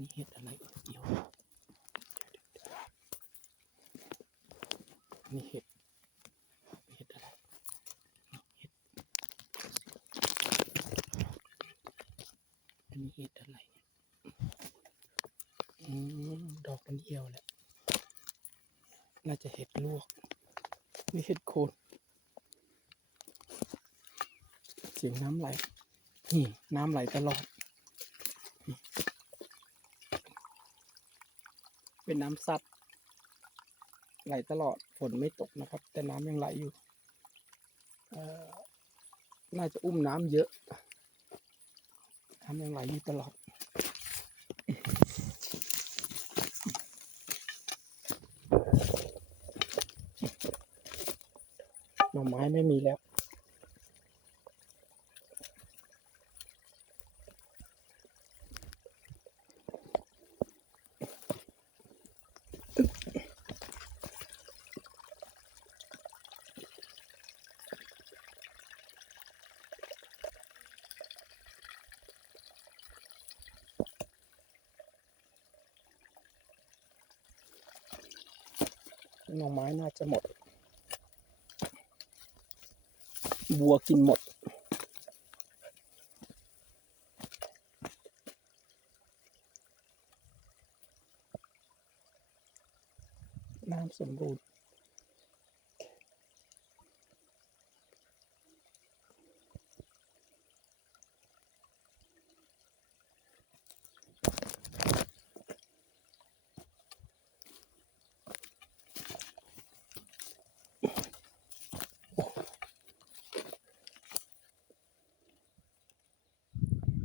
นี่เห็ดอะไรเกี่ยวนี่เห็ดเห็ดอะไรเห็ดอันนี้เห็ดอะไรอืมดอกมันเหี่ยวแหละน่าจะเห็ดลวกนี่เห็ดโคนเสียงน้ำไหลนี่น้ำไหลตลอด เป็นน้ำซับไหลตลอดฝนไม่ตกนะครับ แต่น้ำยังไหลอยู่น่าจะอุ้มน้ำเยอะน้ำยังไหลอยู่ตลอดหน่อไม้ไม่มีแล้ว หน่อไม้น่าจะหมด บัวกินหมด น้ำสมบูรณ์